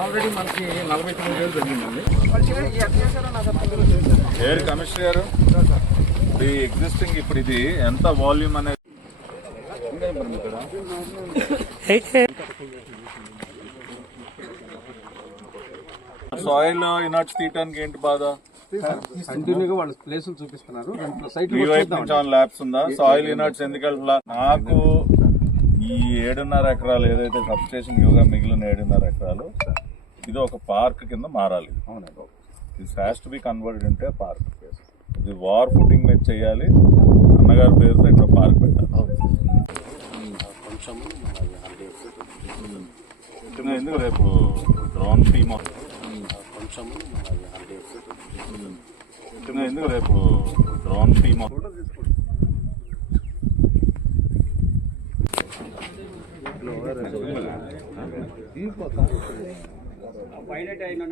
Already మనకి 49 వేలు తగ్గిందండి. ఏడు కమిషనర్ గారు, ఇది ఎగ్జిస్టింగ్ ఇప్పుడు ఇది ఎంత వాల్యూమ్ అనేది సాయిల్ ఇనర్ట్స్ తీయటానికి ఏంటి బాధ? కంటిన్యూగా వాళ్ళ ప్లేసులు చూపిస్తున్నారు. ఈ వైపు నుంచి ల్యాబ్స్ ఉందా? సాయిల్ ఇనర్ట్స్ ఎందుకు వెళ్ళా? నాకు ఈ 7.5 ఎకరాలు ఏదైతే సబ్ స్టేషన్ యోగా మిగిలిన 7.5 ఎకరాలు ఇది ఒక పార్క్ కింద మారాలి. This has to be converted ఇంటే పార్క్. ఇది వార్ ఫుటింగ్ మీద చేయాలి. అన్నగారి పేరుతో ఇక్కడ పార్క్ పెట్టాలి. ఎందుకు రేపు డ్రోన్ టీమ్ ఎందుకు రేపు డ్రోన్ టీమ్ పైలట్ అయిన